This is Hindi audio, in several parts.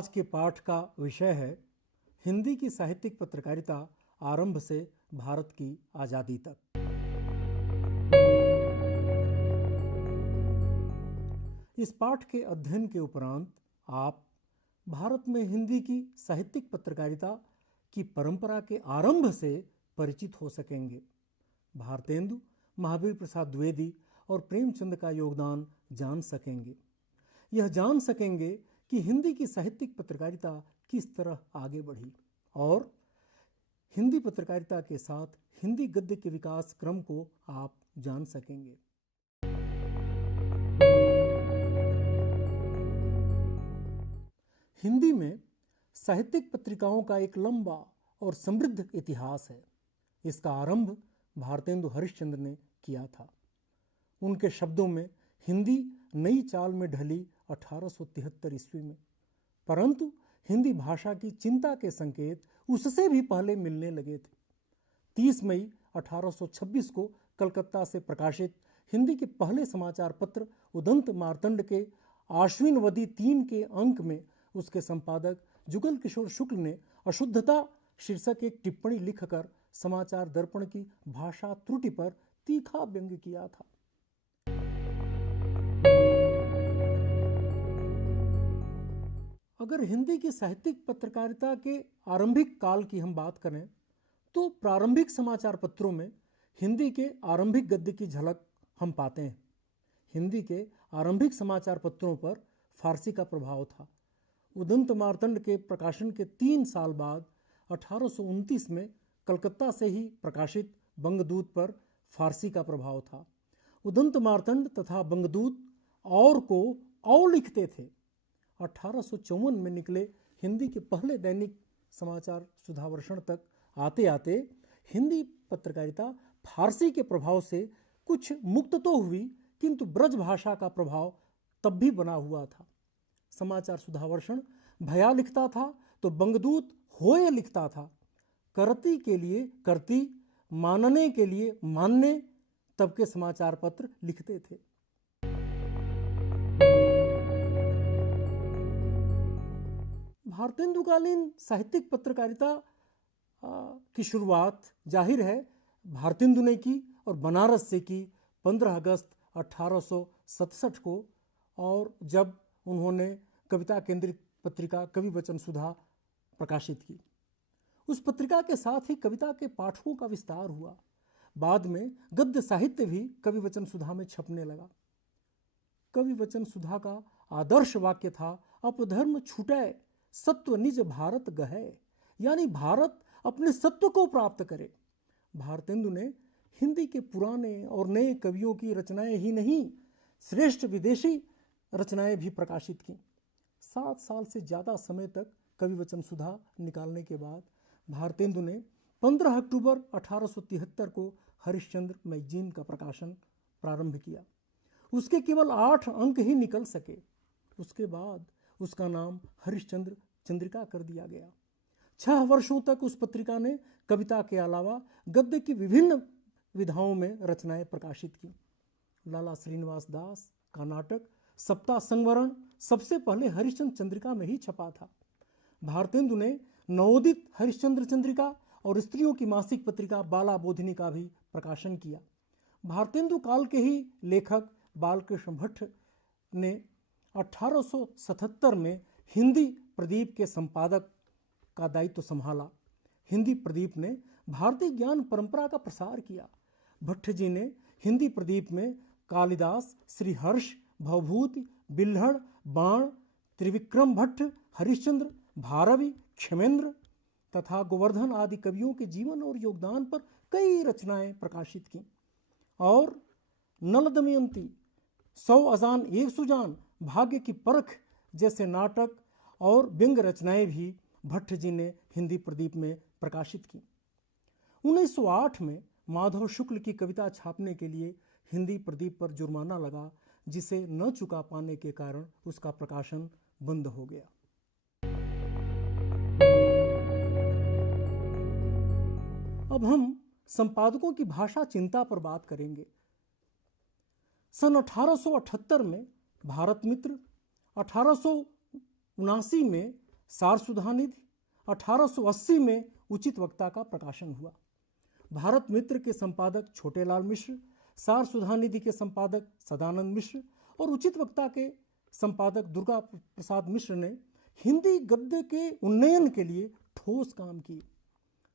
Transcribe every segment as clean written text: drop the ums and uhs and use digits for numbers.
आज के पाठ का विषय है हिंदी की साहित्यिक पत्रकारिता आरंभ से भारत की आज़ादी तक। इस पाठ के अध्ययन के उपरांत आप भारत में हिंदी की साहित्यिक पत्रकारिता की परंपरा के आरंभ से परिचित हो सकेंगे। भारतेंदु, महावीर प्रसाद द्विवेदी और प्रेमचंद का योगदान जान सकेंगे। यह जान सकेंगे कि हिंदी की साहित्यिक पत्रकारिता किस तरह आगे बढ़ी और हिंदी पत्रकारिता के साथ हिंदी गद्य के विकास क्रम को आप जान सकेंगे। हिंदी में साहित्यिक पत्रिकाओं का एक लंबा और समृद्ध इतिहास है। इसका आरंभ भारतेंदु हरिश्चंद्र ने किया था। उनके शब्दों में हिंदी नई चाल में ढली 1873 ईस्वी में, परंतु हिंदी भाषा की चिंता के संकेत उससे भी पहले मिलने लगे थे। 30 मई 1826 को कलकत्ता से प्रकाशित हिंदी के पहले समाचार पत्र उदंत मार्तंड के आश्विनवदी 3 के अंक में उसके संपादक जुगल किशोर शुक्ल ने अशुद्धता शीर्षक एक टिप्पणी लिखकर समाचार दर्पण की भाषा त्रुटि पर तीखा व्यंग्य किया था। अगर हिंदी की साहित्यिक पत्रकारिता के आरंभिक काल की हम बात करें तो प्रारंभिक समाचार पत्रों में हिंदी के आरंभिक गद्य की झलक हम पाते हैं। हिंदी के आरंभिक समाचार पत्रों पर फारसी का प्रभाव था। उदंत मार्तंड के प्रकाशन के 3 साल बाद 1829 में कलकत्ता से ही प्रकाशित बंगदूत पर फारसी का प्रभाव था। उदंत मार्तंड तथा बंगदूत और को औ लिखते थे। 1854 में निकले हिंदी के पहले दैनिक समाचार सुधावर्षण तक आते आते हिंदी पत्रकारिता फारसी के प्रभाव से कुछ मुक्त तो हुई, किंतु ब्रज भाषा का प्रभाव तब भी बना हुआ था। समाचार सुधावर्षण भया लिखता था तो बंगदूत होए लिखता था। करती के लिए करती, मानने के लिए मानने तब के समाचार पत्र लिखते थे। भारतेंदुकालीन साहित्यिक पत्रकारिता की शुरुआत जाहिर है भारतेंदु ने की और बनारस से की 15 अगस्त 1867 को, और जब उन्होंने कविता केंद्रित पत्रिका कवि वचन सुधा प्रकाशित की। उस पत्रिका के साथ ही कविता के पाठकों का विस्तार हुआ। बाद में गद्य साहित्य भी कवि वचन सुधा में छपने लगा। कवि वचन सुधा का आदर्श वाक्य था, अपधर्म छूटे सत्व निज भारत गहे, यानी भारत अपने सत्व को प्राप्त करे। भारतेंदु ने हिंदी के पुराने और नए कवियों की रचनाएं ही नहीं, श्रेष्ठ विदेशी रचनाएं भी प्रकाशित की। 7 साल से ज़्यादा समय तक कवि वचन सुधा निकालने के बाद भारतेंदु ने 15 अक्टूबर 1873 को हरिश्चंद्र मैगजीन का प्रकाशन प्रारंभ किया। उसके केवल 8 अंक ही निकल सके। उसके बाद उसका नाम हरिश्चंद्र चंद्रिका कर दिया गया। 6 वर्षों तक उस पत्रिका ने कविता के अलावा गद्य की विभिन्न विधाओं में रचनाएं प्रकाशित की। लाला श्रीनिवास दास का नाटक सप्ताह संवरण सबसे पहले हरिश्चंद्र चंद्रिका में ही छपा था। भारतेंदु ने नवोदित हरिश्चंद्र चंद्रिका और स्त्रियों की मासिक पत्रिका बाला बोधिनी का भी प्रकाशन किया। भारतेंदु काल के ही लेखक बालकृष्ण भट्ट ने 1877 में हिंदी प्रदीप के संपादक का दायित्व संभाला। हिंदी प्रदीप ने भारतीय ज्ञान परंपरा का प्रसार किया। भट्ट जी ने हिंदी प्रदीप में कालिदास, श्रीहर्ष, भवभूति, बिल्हड़, बाण, त्रिविक्रम भट्ट, हरिश्चंद्र, भारवी, क्षेमेंद्र तथा गोवर्धन आदि कवियों के जीवन और योगदान पर कई रचनाएं प्रकाशित की। और नल दमयंती, 100 अजान 1 सुजान, भाग्य की परख जैसे नाटक और व्यंग रचनाएं भी भट्ट जी ने हिंदी प्रदीप में प्रकाशित की। 1908 में माधव शुक्ल की कविता छापने के लिए हिंदी प्रदीप पर जुर्माना लगा, जिसे न चुका पाने के कारण उसका प्रकाशन बंद हो गया। अब हम संपादकों की भाषा चिंता पर बात करेंगे। सन 1878 में भारत मित्र, 1879 में सार सुधानिधि 1880 में उचित वक्ता का प्रकाशन हुआ। भारत मित्र के संपादक छोटेलाल मिश्र, सार सुधानिधि के संपादक सदानंद मिश्र और उचित वक्ता के संपादक दुर्गा प्रसाद मिश्र ने हिंदी गद्य के उन्नयन के लिए ठोस काम किए।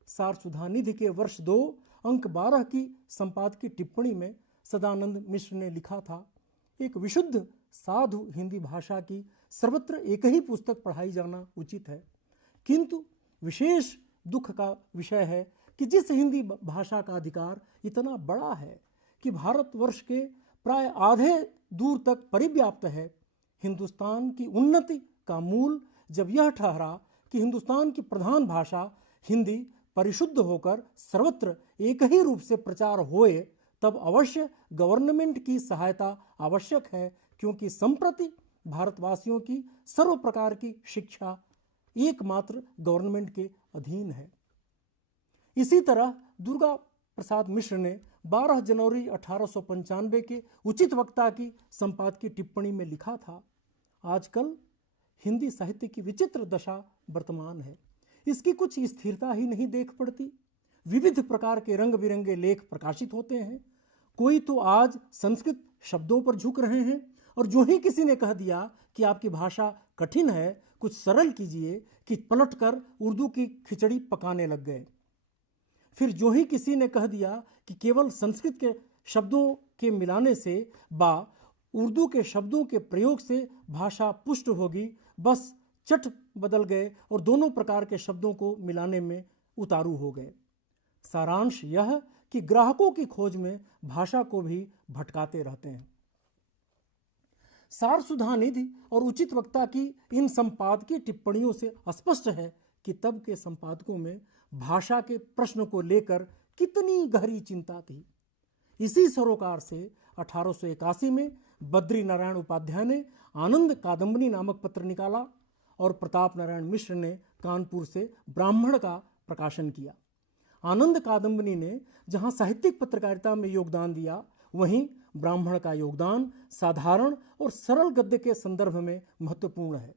सार सुधानिधि के वर्ष 2 अंक 12 की संपादकीय टिप्पणी में सदानंद मिश्र ने लिखा था, एक विशुद्ध साधु हिंदी भाषा की सर्वत्र एक ही पुस्तक पढ़ाई जाना उचित है, किंतु विशेष दुख का विषय है कि जिस हिंदी भाषा का अधिकार इतना बड़ा है कि भारतवर्ष के प्राय आधे दूर तक परिव्याप्त है, हिंदुस्तान की उन्नति का मूल जब यह ठहरा कि हिंदुस्तान की प्रधान भाषा हिंदी परिशुद्ध होकर सर्वत्र एक ही रूप से प्रचार होए, तब अवश्य गवर्नमेंट की सहायता आवश्यक है, क्योंकि संप्रति भारतवासियों की सर्व प्रकार की शिक्षा एकमात्र गवर्नमेंट के अधीन है। इसी तरह दुर्गा प्रसाद मिश्र ने 12 जनवरी 1895 के उचित वक्ता की संपादकीय टिप्पणी में लिखा था, आजकल हिंदी साहित्य की विचित्र दशा वर्तमान है, इसकी कुछ स्थिरता ही नहीं देख पड़ती। विविध प्रकार के रंग बिरंगे लेख प्रकाशित होते हैं, कोई तो आज संस्कृत शब्दों पर झुक रहे हैं और जो ही किसी ने कह दिया कि आपकी भाषा कठिन है, कुछ सरल कीजिए, कि पलटकर उर्दू की खिचड़ी पकाने लग गए। फिर जो ही किसी ने कह दिया कि केवल संस्कृत के शब्दों के मिलाने से बा उर्दू के शब्दों के प्रयोग से भाषा पुष्ट होगी, बस चट बदल गए और दोनों प्रकार के शब्दों को मिलाने में उतारू हो गए। सारांश यह कि ग्राहकों की खोज में भाषा को भी भटकाते रहते हैं। सार सुधानिधि और उचित वक्ता की इन संपादकीय टिप्पणियों से स्पष्ट है कि तब के संपादकों में भाषा के प्रश्न को लेकर कितनी गहरी चिंता थी। इसी सरोकार से 1881 में बद्री नारायण उपाध्याय ने आनंद कादंबनी नामक पत्र निकाला और प्रताप नारायण मिश्र ने कानपुर से ब्राह्मण का प्रकाशन किया। आनंद कादंबनी ने जहां साहित्यिक पत्रकारिता में योगदान दिया, वहीं ब्राह्मण का योगदान साधारण और सरल गद्य के संदर्भ में महत्वपूर्ण है।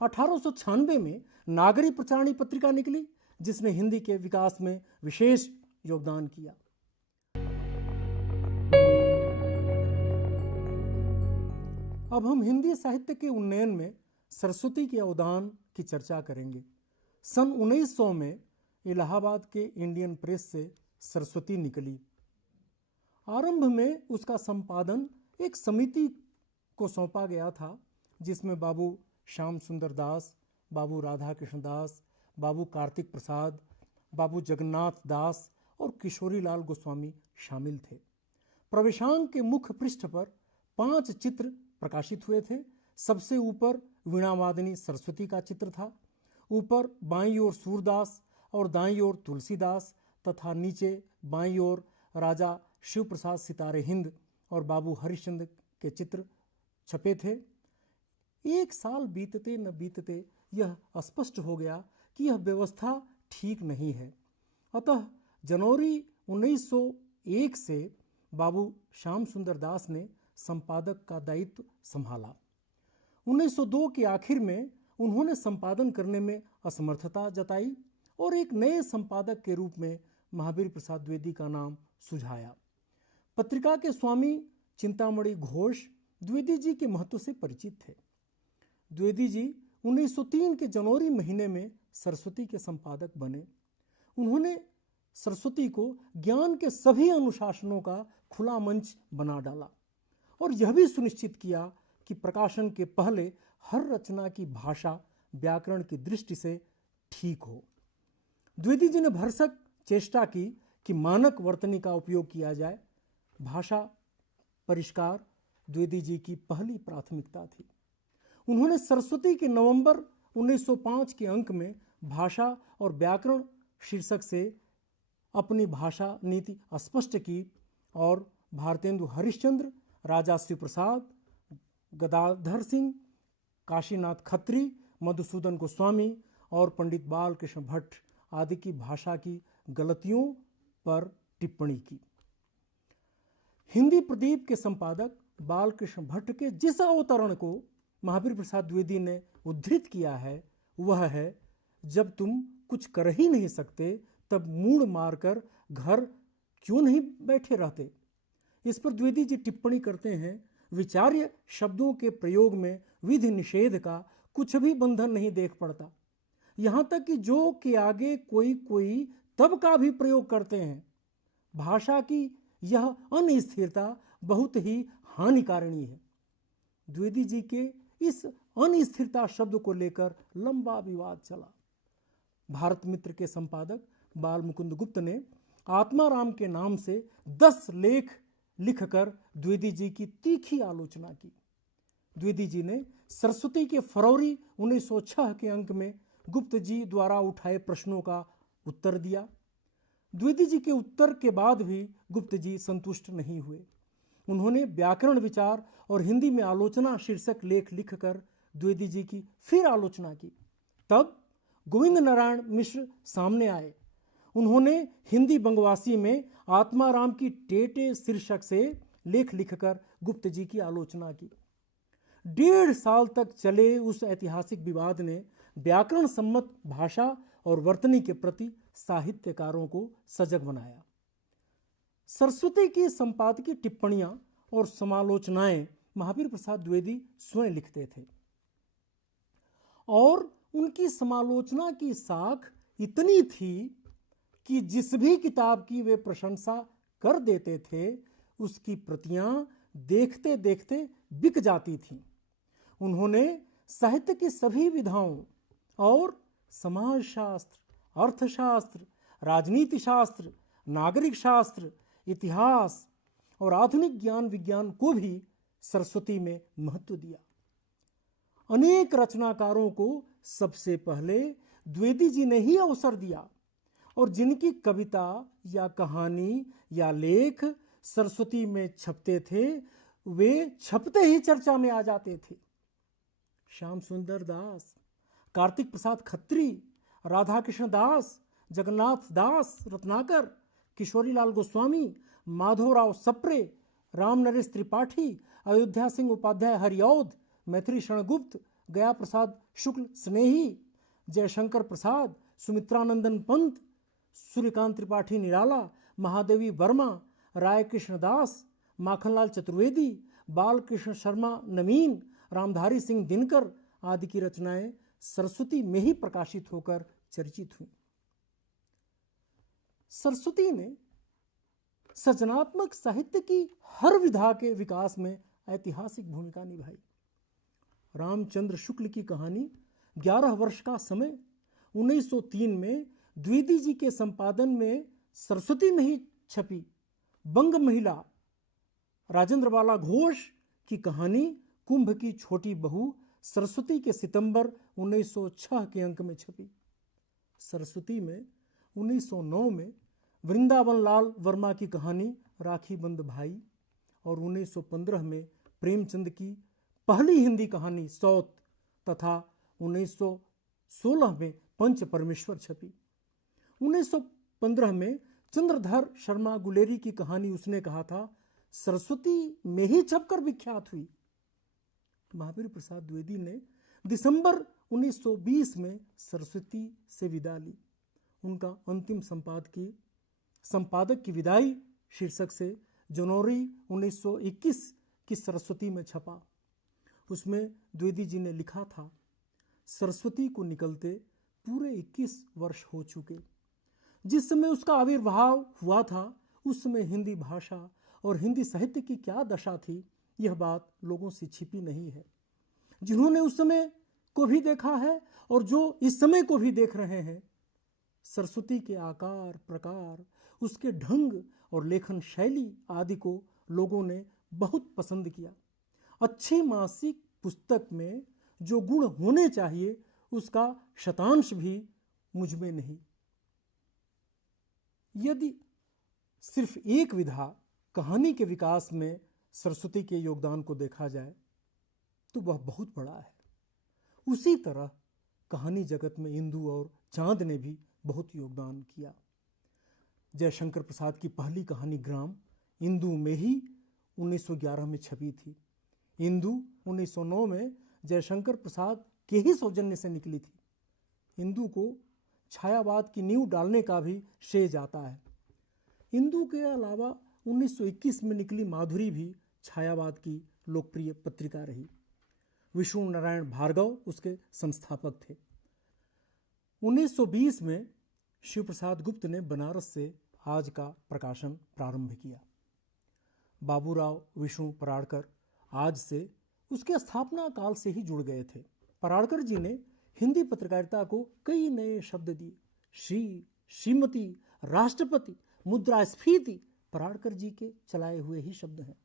1896 में नागरी प्रचारणी पत्रिका निकली, जिसने हिंदी के विकास में विशेष योगदान किया। अब हम हिंदी साहित्य के उन्नयन में सरस्वती के अवदान की चर्चा करेंगे। सन 1900 में इलाहाबाद के इंडियन प्रेस से सरस्वती निकली। आरंभ में उसका संपादन एक समिति को सौंपा गया था, जिसमें बाबू श्याम सुंदर दास, बाबू राधा कृष्ण दास, बाबू कार्तिक प्रसाद, बाबू जगन्नाथ दास और किशोरीलाल गोस्वामी शामिल थे। प्रवेशांक के मुख्य पृष्ठ पर 5 चित्र प्रकाशित हुए थे। सबसे ऊपर वीणावादिनी सरस्वती का चित्र था, ऊपर बाईं ओर सूरदास और दाईं ओर तुलसीदास तथा नीचे बाईं ओर राजा शिव प्रसाद सितारे हिंद और बाबू हरिश्चंद्र के चित्र छपे थे। एक साल बीतते न बीतते यह स्पष्ट हो गया कि यह व्यवस्था ठीक नहीं है। अतः जनवरी 1901 से बाबू श्याम सुंदर दास ने संपादक का दायित्व संभाला। 1902 के आखिर में उन्होंने संपादन करने में असमर्थता जताई और एक नए संपादक के रूप में महावीर प्रसाद द्विवेदी का नाम सुझाया। पत्रिका के स्वामी चिंतामणि घोष द्विवेदी जी के महत्व से परिचित थे। द्विवेदी जी 1903 के जनवरी महीने में सरस्वती के संपादक बने। उन्होंने सरस्वती को ज्ञान के सभी अनुशासनों का खुला मंच बना डाला और यह भी सुनिश्चित किया कि प्रकाशन के पहले हर रचना की भाषा व्याकरण की दृष्टि से ठीक हो। द्विवेदी जी ने भरसक चेष्टा की कि मानक वर्तनी का उपयोग किया जाए। भाषा परिष्कार द्विवेदी जी की पहली प्राथमिकता थी। उन्होंने सरस्वती के नवंबर 1905 के अंक में भाषा और व्याकरण शीर्षक से अपनी भाषा नीति स्पष्ट की और भारतेंदु हरिश्चंद्र, राजा शिव प्रसाद, गदाधर सिंह, काशीनाथ खत्री, मधुसूदन गोस्वामी और पंडित बालकृष्ण भट्ट आदि की भाषा की गलतियों पर टिप्पणी की। हिंदी प्रदीप के संपादक बालकृष्ण भट्ट के जिस अवतरण को महावीर प्रसाद द्विवेदी ने उद्धृत किया है, वह है, जब तुम कुछ कर ही नहीं सकते तब मूड़ मारकर घर क्यों नहीं बैठे रहते। इस पर द्विवेदी जी टिप्पणी करते हैं, विचार्य शब्दों के प्रयोग में विधि निषेध का कुछ भी बंधन नहीं देख पड़ता। यहाँ तक कि जो के आगे कोई कोई तब का भी प्रयोग करते हैं। भाषा की यह अनिस्थिरता बहुत ही हानिकारिणी है। द्विवेदी जी के इस अनिस्थिरता शब्द को लेकर लंबा विवाद चला। भारत मित्र के संपादक बाल मुकुंद गुप्त ने आत्माराम के नाम से 10 लेख लिखकर द्विवेदी जी की तीखी आलोचना की। द्विवेदी जी ने सरस्वती के फरवरी 1906 के अंक में गुप्त जी द्वारा उठाए प्रश्नों का उत्तर दिया। द्विवेदी जी के उत्तर के बाद भी गुप्त जी संतुष्ट नहीं हुए। उन्होंने व्याकरण विचार और हिंदी में आलोचना शीर्षक लेख लिखकर द्विवेदी जी की फिर आलोचना की। तब गोविंद नारायण मिश्र सामने आए। उन्होंने हिंदी बंगवासी में आत्माराम की टेटे शीर्षक से लेख लिखकर गुप्त जी की आलोचना की। 1.5 साल तक चले उस ऐतिहासिक विवाद ने व्याकरण सम्मत भाषा और वर्तनी के प्रति साहित्यकारों को सजग बनाया। सरस्वती की संपादकीय टिप्पणियां और समालोचनाएं महावीर प्रसाद द्विवेदी स्वयं लिखते थे और उनकी समालोचना की साख इतनी थी कि जिस भी किताब की वे प्रशंसा कर देते थे उसकी प्रतियां देखते देखते बिक जाती थीं। उन्होंने साहित्य की सभी विधाओं और समाजशास्त्र, अर्थशास्त्र, राजनीति शास्त्र, नागरिक शास्त्र, इतिहास और आधुनिक ज्ञान विज्ञान को भी सरस्वती में महत्व दिया। अनेक रचनाकारों को सबसे पहले द्विवेदी जी ने ही अवसर दिया और जिनकी कविता या कहानी या लेख सरस्वती में छपते थे वे छपते ही चर्चा में आ जाते थे। श्याम सुंदर दास, कार्तिक प्रसाद खत्री, राधा कृष्ण दास, जगन्नाथ दास रत्नाकर, किशोरीलाल गोस्वामी, माधवराव सप्रे, राम नरेश त्रिपाठी, अयोध्या सिंह उपाध्याय हरिऔध, मैथिली शरण गुप्त, गया प्रसाद शुक्ल स्नेही, जयशंकर प्रसाद, सुमित्रानंदन पंत, सूर्यकांत त्रिपाठी निराला, महादेवी वर्मा, राय कृष्ण दास, माखनलाल चतुर्वेदी, बालकृष्ण शर्मा नवीन, रामधारी सिंह दिनकर आदि की रचनाएं सरस्वती में ही प्रकाशित होकर चर्चित हुई। सरस्वती ने सृजनात्मक साहित्य की हर विधा के विकास में ऐतिहासिक भूमिका निभाई। रामचंद्र शुक्ल की कहानी 11 वर्ष का समय 1903 में द्विवेदी जी के संपादन में सरस्वती में ही छपी। बंग महिला राजेंद्र बाला घोष की कहानी कुंभ की छोटी बहू सरस्वती के सितंबर 1906 के अंक में छपी। सरस्वती में 1909 में वृंदावन लाल वर्मा की कहानी राखी बंद भाई और 1915 में प्रेमचंद की पहली हिंदी कहानी सौत तथा 1916 में पंच परमेश्वर छपी। 1915 में चंद्रधर शर्मा गुलेरी की कहानी उसने कहा था सरस्वती में ही छपकर विख्यात हुई। महावीर प्रसाद द्विवेदी ने दिसंबर 1920 में सरस्वती से विदा ली। उनका अंतिम संपादक की विदाई शीर्षक से जनवरी 1921 की सरस्वती में छपा। उसमें द्विवेदी जी ने लिखा था, सरस्वती को निकलते पूरे 21 वर्ष हो चुके। जिस समय उसका आविर्भाव हुआ था उस समय हिंदी भाषा और हिंदी साहित्य की क्या दशा थी, यह बात लोगों से छिपी नहीं है। जिन्होंने उस समय को भी देखा है और जो इस समय को भी देख रहे हैं, सरस्वती के आकार प्रकार, उसके ढंग और लेखन शैली आदि को लोगों ने बहुत पसंद किया। अच्छी मासिक पुस्तक में जो गुण होने चाहिए उसका शतांश भी मुझ में नहीं। यदि सिर्फ एक विधा कहानी के विकास में सरस्वती के योगदान को देखा जाए तो वह बहुत बड़ा है। उसी तरह कहानी जगत में इंदु और चांद ने भी बहुत योगदान किया। जयशंकर प्रसाद की पहली कहानी ग्राम इंदु में ही 1911 में छपी थी। इंदु 1909 में जयशंकर प्रसाद के ही सौजन्य से निकली थी। इंदु को छायावाद की नींव डालने का भी श्रेय जाता है। इंदु के अलावा 1921 में निकली माधुरी भी छायावाद की लोकप्रिय पत्रिका रही। विष्णु नारायण भार्गव उसके संस्थापक थे। 1920 में शिव प्रसाद गुप्त ने बनारस से आज का प्रकाशन प्रारंभ किया। बाबूराव विष्णु पराड़कर आज से उसके स्थापना काल से ही जुड़ गए थे। पराड़कर जी ने हिंदी पत्रकारिता को कई नए शब्द दिए। श्री, श्रीमती, राष्ट्रपति, मुद्रास्फीति पराड़कर जी के चलाए हुए ही शब्द हैं।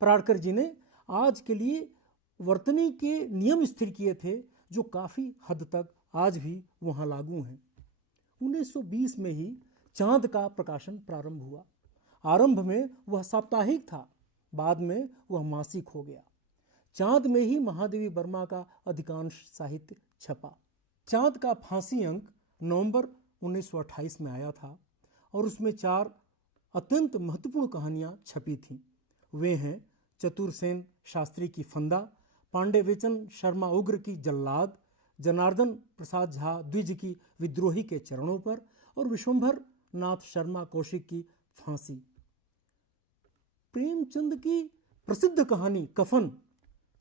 पराड़कर जी ने आज के लिए वर्तनी के नियम स्थिर किए थे जो काफ़ी हद तक आज भी वहाँ लागू हैं। 1920 में ही चांद का प्रकाशन प्रारंभ हुआ। आरंभ में वह साप्ताहिक था, बाद में वह मासिक हो गया। चांद में ही महादेवी वर्मा का अधिकांश साहित्य छपा। चांद का फांसी अंक नवंबर 1928 में आया था और उसमें 4 अत्यंत महत्वपूर्ण कहानियां छपी थीं। वे हैं चतुरसेन शास्त्री की फंदा, पांडेवेचन शर्मा उग्र की जल्लाद, जनार्दन प्रसाद झा द्विज की विद्रोही के चरणों पर और विश्वंभर नाथ शर्मा कौशिक की फांसी। प्रेमचंद की प्रसिद्ध कहानी कफन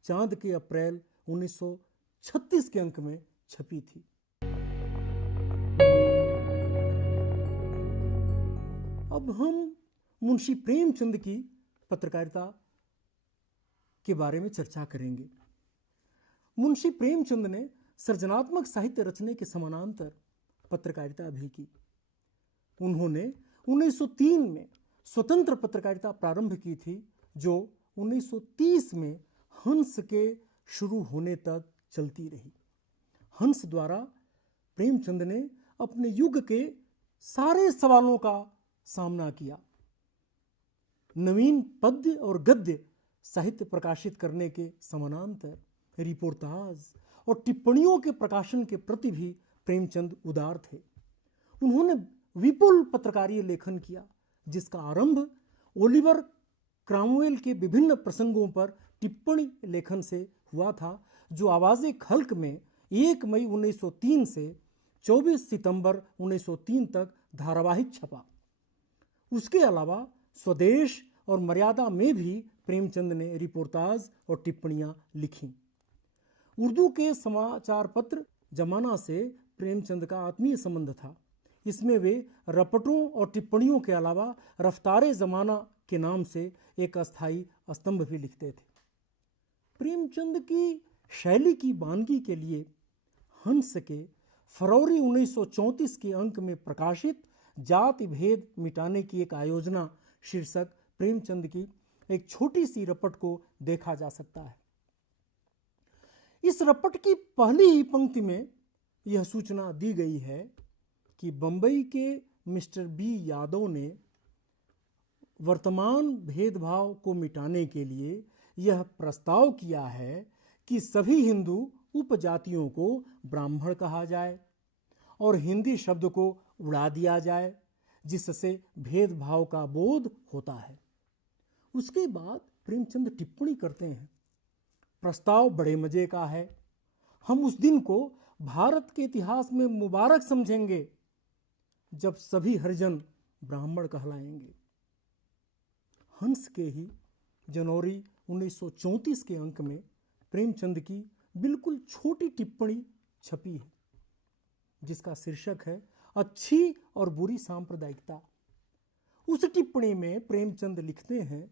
चांद के अप्रैल 1936 के अंक में छपी थी। अब हम मुंशी प्रेमचंद की पत्रकारिता के बारे में चर्चा करेंगे। मुंशी प्रेमचंद ने सृजनात्मक साहित्य रचने के समानांतर पत्रकारिता भी की। उन्होंने 1903 में स्वतंत्र पत्रकारिता प्रारंभ की थी जो 1930 में हंस के शुरू होने तक चलती रही। हंस द्वारा प्रेमचंद ने अपने युग के सारे सवालों का सामना किया। नवीन पद्य और गद्य साहित्य प्रकाशित करने के समानांतर रिपोर्टाज और टिप्पणियों के प्रकाशन के प्रति भी प्रेमचंद उदार थे। उन्होंने विपुल पत्रकारीय लेखन किया जिसका आरंभ ओलिवर क्रामवेल के विभिन्न प्रसंगों पर टिप्पणी लेखन से हुआ था, जो आवाज़े खल्क में 1 मई 1903 से 24 सितंबर 1903 तक धारावाहिक छपा। उसके अलावा स्वदेश और मर्यादा में भी प्रेमचंद ने रिपोर्टाज और टिप्पणियां लिखीं। उर्दू के समाचार पत्र जमाना से प्रेमचंद का आत्मीय संबंध था। इसमें वे रपटों और टिप्पणियों के अलावा रफ्तारे ज़माना के नाम से एक अस्थायी स्तंभ भी लिखते थे। प्रेमचंद की शैली की वानगी के लिए हंस के फरवरी 1934 के अंक में प्रकाशित जाति भेद मिटाने की एक आयोजना शीर्षक प्रेमचंद की एक छोटी सी रपट को देखा जा सकता है। इस रपट की पहली ही पंक्ति में यह सूचना दी गई है कि बंबई के मिस्टर बी यादव ने वर्तमान भेदभाव को मिटाने के लिए यह प्रस्ताव किया है कि सभी हिंदू उपजातियों को ब्राह्मण कहा जाए और हिंदी शब्द को उड़ा दिया जाए, जिससे भेदभाव का बोध होता है। उसके बाद प्रेमचंद टिप्पणी करते हैं, प्रस्ताव बड़े मजे का है। हम उस दिन को भारत के इतिहास में मुबारक समझेंगे जब सभी हरिजन ब्राह्मण कहलाएंगे। हंस के ही जनवरी 1934 के अंक में प्रेमचंद की बिल्कुल छोटी टिप्पणी छपी है जिसका शीर्षक है अच्छी और बुरी सांप्रदायिकता। उस टिप्पणी में प्रेमचंद लिखते हैं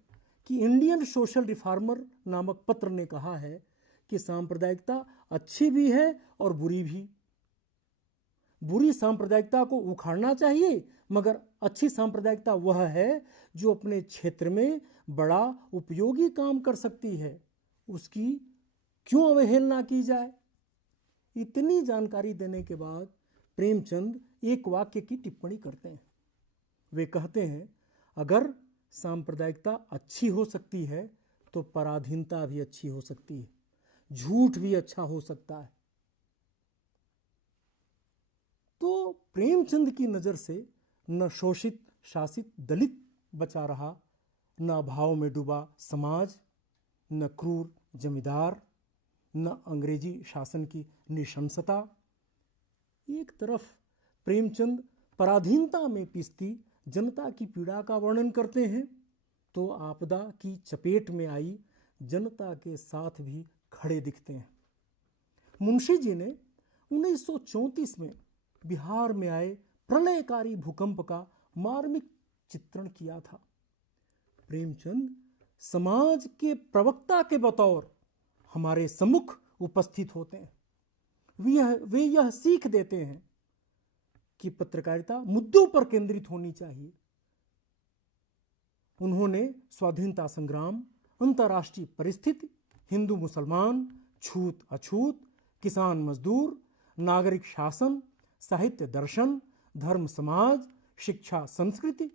कि इंडियन सोशल रिफॉर्मर नामक पत्र ने कहा है कि सांप्रदायिकता अच्छी भी है और बुरी भी। बुरी सांप्रदायिकता को उखाड़ना चाहिए, मगर अच्छी सांप्रदायिकता वह है जो अपने क्षेत्र में बड़ा उपयोगी काम कर सकती है, उसकी क्यों अवहेलना की जाए। इतनी जानकारी देने के बाद प्रेमचंद एक वाक्य की टिप्पणी करते हैं। वे कहते हैं, अगर सांप्रदायिकता अच्छी हो सकती है तो पराधीनता भी अच्छी हो सकती है, झूठ भी अच्छा हो सकता है। तो प्रेमचंद की नज़र से न शोषित शासित दलित बचा रहा, न अभाव में डूबा समाज, न क्रूर जमींदार, न अंग्रेजी शासन की निशंसता। एक तरफ प्रेमचंद पराधीनता में पिसती जनता की पीड़ा का वर्णन करते हैं, तो आपदा की चपेट में आई जनता के साथ भी खड़े दिखते हैं। मुंशी जी ने 1934 में बिहार में आए प्रलयकारी भूकंप का मार्मिक चित्रण किया था। प्रेमचंद समाज के प्रवक्ता के बतौर हमारे सम्मुख उपस्थित होते हैं। वे यह सीख देते हैं कि पत्रकारिता मुद्दों पर केंद्रित होनी चाहिए। उन्होंने स्वाधीनता संग्राम, अंतर्राष्ट्रीय परिस्थिति, हिंदू मुसलमान, छूत अछूत, किसान मजदूर, नागरिक शासन, साहित्य दर्शन, धर्म समाज, शिक्षा संस्कृति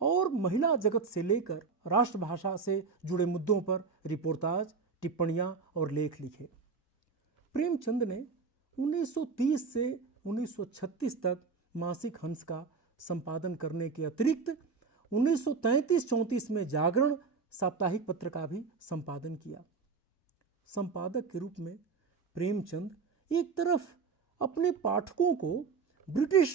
और महिला जगत से लेकर राष्ट्रभाषा से जुड़े मुद्दों पर रिपोर्टाज, टिप्पणियां और लेख लिखे। प्रेमचंद ने 1930 से 1936 तक मासिक हंस का संपादन करने के अतिरिक्त 1933-34 में जागरण साप्ताहिक पत्र का भी संपादन किया। संपादक के रूप में प्रेमचंद एक तरफ अपने पाठकों को ब्रिटिश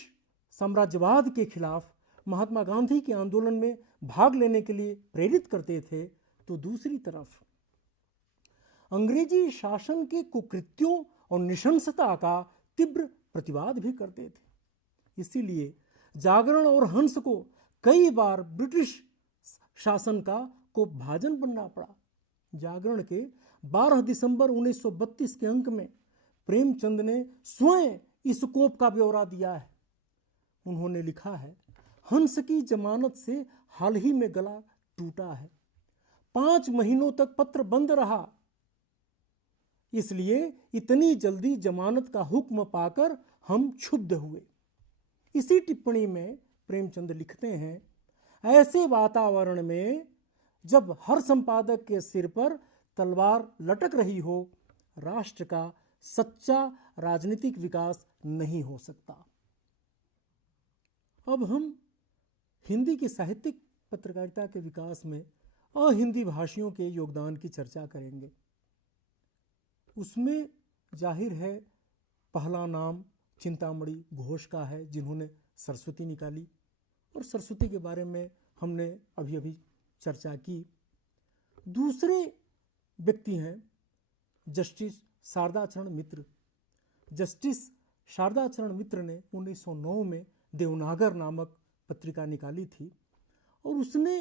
साम्राज्यवाद के खिलाफ महात्मा गांधी के आंदोलन में भाग लेने के लिए प्रेरित करते थे, तो दूसरी तरफ अंग्रेजी शासन के कुकृत्यों और नृशंसता का तीव्र प्रतिवाद भी करते थे। इसीलिए जागरण और हंस को कई बार ब्रिटिश शासन का कोपभाजन बनना पड़ा। जागरण के 12 दिसंबर 1932 के अंक में प्रेमचंद ने स्वयं इस कोप का ब्यौरा दिया है। उन्होंने लिखा है, हंस की जमानत से हाल ही में गला टूटा है, 5 महीनों तक पत्र बंद रहा, इसलिए इतनी जल्दी जमानत का हुक्म पाकर हम क्षुब्ध हुए। इसी टिप्पणी में प्रेमचंद लिखते हैं, ऐसे वातावरण में जब हर संपादक के सिर पर तलवार लटक रही हो, राष्ट्र का सच्चा राजनीतिक विकास नहीं हो सकता। अब हम हिंदी की साहित्यिक पत्रकारिता के विकास में अहिंदी भाषियों के योगदान की चर्चा करेंगे। उसमें जाहिर है पहला नाम चिंतामणि घोष का है, जिन्होंने सरस्वती निकाली, और सरस्वती के बारे में हमने अभी चर्चा की। दूसरे व्यक्ति हैं जस्टिस शारदाचरण मित्र। जस्टिस शारदाचरण मित्र ने 1909 में देवनागर नामक पत्रिका निकाली थी, और उसने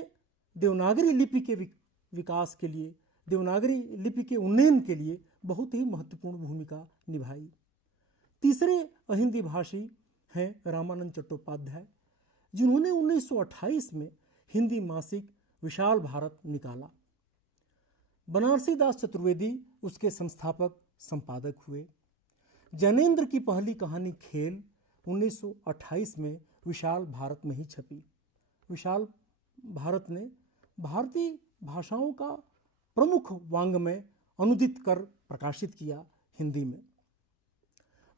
देवनागरी लिपि के विकास के लिए, देवनागरी लिपि के उन्नयन के लिए बहुत ही महत्वपूर्ण भूमिका निभाई। तीसरे अहिंदी भाषी हैं रामानंद चट्टोपाध्याय, जिन्होंने 1928 में हिंदी मासिक विशाल भारत निकाला। बनारसी दास चतुर्वेदी उसके संस्थापक संपादक हुए। जैनेन्द्र की पहली कहानी खेल 1928 में विशाल भारत में ही छपी। विशाल भारत ने भारतीय भाषाओं का प्रमुख वाङ्मय अनुदित कर प्रकाशित किया हिंदी में।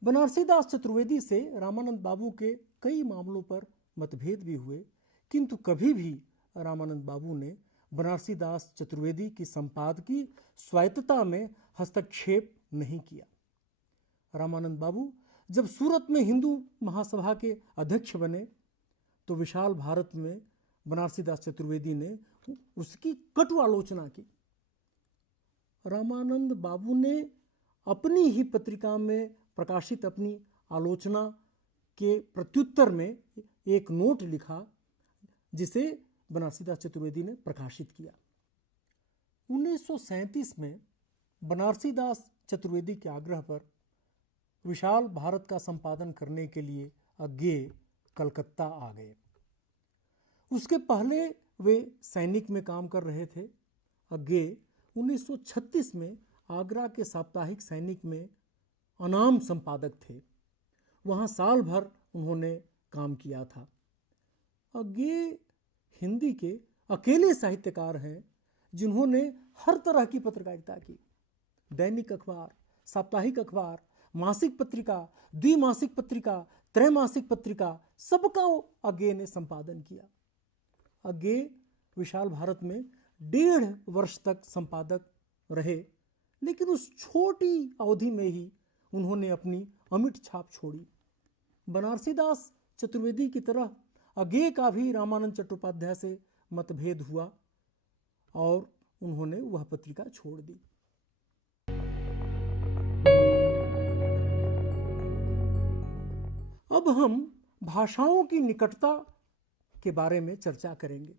बनारसी दास चतुर्वेदी से रामानंद बाबू के कई मामलों पर मतभेद भी हुए, किंतु कभी भी रामानंद बाबू ने बनारसी दास चतुर्वेदी की संपादकीय स्वायत्तता में हस्तक्षेप नहीं किया। रामानंद बाबू जब सूरत में हिंदू महासभा के अध्यक्ष बने, तो विशाल भारत में बनारसी दास चतुर्वेदी ने उसकी कटु आलोचना की। रामानंद बाबू ने अपनी ही पत्रिका में प्रकाशित अपनी आलोचना के प्रत्युत्तर में एक नोट लिखा, जिसे बनारसी दास चतुर्वेदी ने प्रकाशित किया। 1937 में बनारसी दास चतुर्वेदी के आग्रह पर विशाल भारत का संपादन करने के लिए अज्ञेय कलकत्ता आ गए। उसके पहले वे सैनिक में काम कर रहे थे। अज्ञेय 1936 में आगरा के साप्ताहिक सैनिक में अनाम संपादक थे। वहाँ साल भर उन्होंने काम किया था। अज्ञेय हिंदी के अकेले साहित्यकार हैं जिन्होंने हर तरह की पत्रकारिता की। दैनिक अखबार, साप्ताहिक अखबार, मासिक पत्रिका, द्विमासिक पत्रिका, त्रैमासिक पत्रिका, सबका अज्ञेय ने संपादन किया। अज्ञेय विशाल भारत में 1.5 वर्ष तक संपादक रहे, लेकिन उस छोटी अवधि में ही उन्होंने अपनी अमिट छाप छोड़ी। बनारसीदास चतुर्वेदी की तरह अज्ञेय का भी रामानंद चट्टोपाध्याय से मतभेद हुआ और उन्होंने वह पत्रिका छोड़ दी। अब हम भाषाओं की निकटता के बारे में चर्चा करेंगे।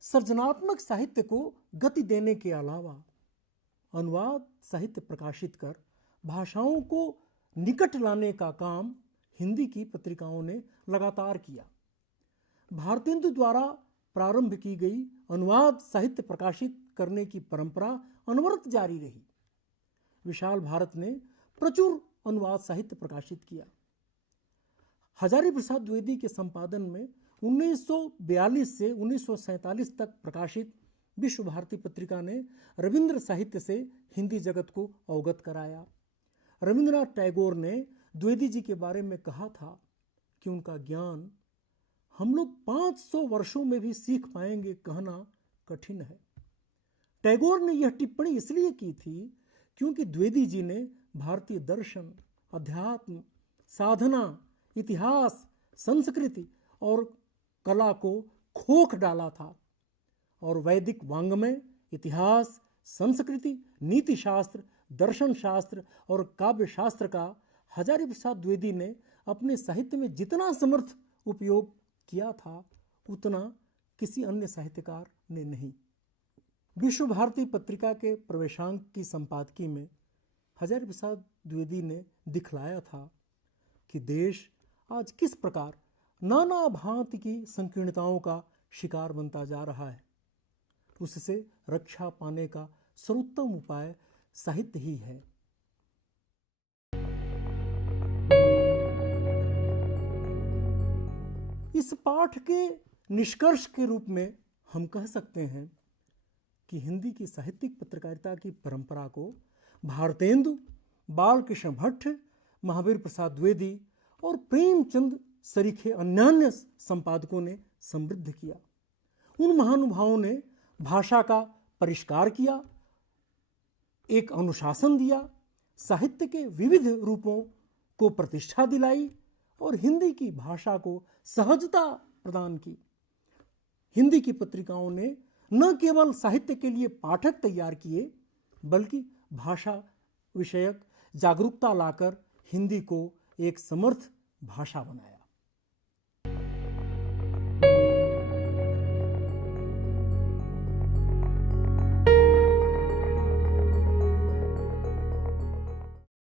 सृजनात्मक साहित्य को गति देने के अलावा अनुवाद साहित्य प्रकाशित कर भाषाओं को निकट लाने का काम हिंदी की पत्रिकाओं ने लगातार किया। भारतेंदु द्वारा प्रारंभ की गई अनुवाद साहित्य प्रकाशित करने की परंपरा अनवरत जारी रही। विशाल भारत ने प्रचुर अनुवाद साहित्य प्रकाशित किया। हजारी प्रसाद द्विवेदी के संपादन में 1942 से 1947 तक प्रकाशित विश्व भारती पत्रिका ने रविंद्र साहित्य से हिंदी जगत को अवगत कराया। रविंद्रनाथ टैगोर ने द्विवेदी जी के बारे में कहा था कि उनका ज्ञान हम लोग 500 वर्षों में भी सीख पाएंगे कहना कठिन है। टैगोर ने यह टिप्पणी इसलिए की थी क्योंकि द्विवेदी जी ने भारतीय दर्शन, अध्यात्म, साधना, इतिहास, संस्कृति और कला को खोख डाला था और वैदिक वांग्मय, इतिहास, संस्कृति, नीति शास्त्र, दर्शन शास्त्र और काव्य शास्त्र का हजारी प्रसाद द्विवेदी ने अपने साहित्य में जितना समर्थ उपयोग किया था उतना किसी अन्य साहित्यकार ने नहीं। विश्व भारती पत्रिका के प्रवेशांक की संपादकी में हजारी प्रसाद द्विवेदी ने दिखलाया था कि देश आज किस प्रकार नाना भांति की संकीर्णताओं का शिकार बनता जा रहा है। उससे रक्षा पाने का सर्वोत्तम उपाय साहित्य ही है। इस पाठ के निष्कर्ष के रूप में हम कह सकते हैं कि हिंदी की साहित्यिक पत्रकारिता की परंपरा को भारतेंदु, बालकृष्ण भट्ट, महावीर प्रसाद द्विवेदी और प्रेमचंद सरीखे अन्यान्य संपादकों ने समृद्ध किया। उन महानुभावों ने भाषा का परिष्कार किया, एक अनुशासन दिया, साहित्य के विविध रूपों को प्रतिष्ठा दिलाई और हिंदी की भाषा को सहजता प्रदान की। हिंदी की पत्रिकाओं ने न केवल साहित्य के लिए पाठक तैयार किए बल्कि भाषा विषयक जागरूकता लाकर हिंदी को एक समर्थ भाषा बनाया।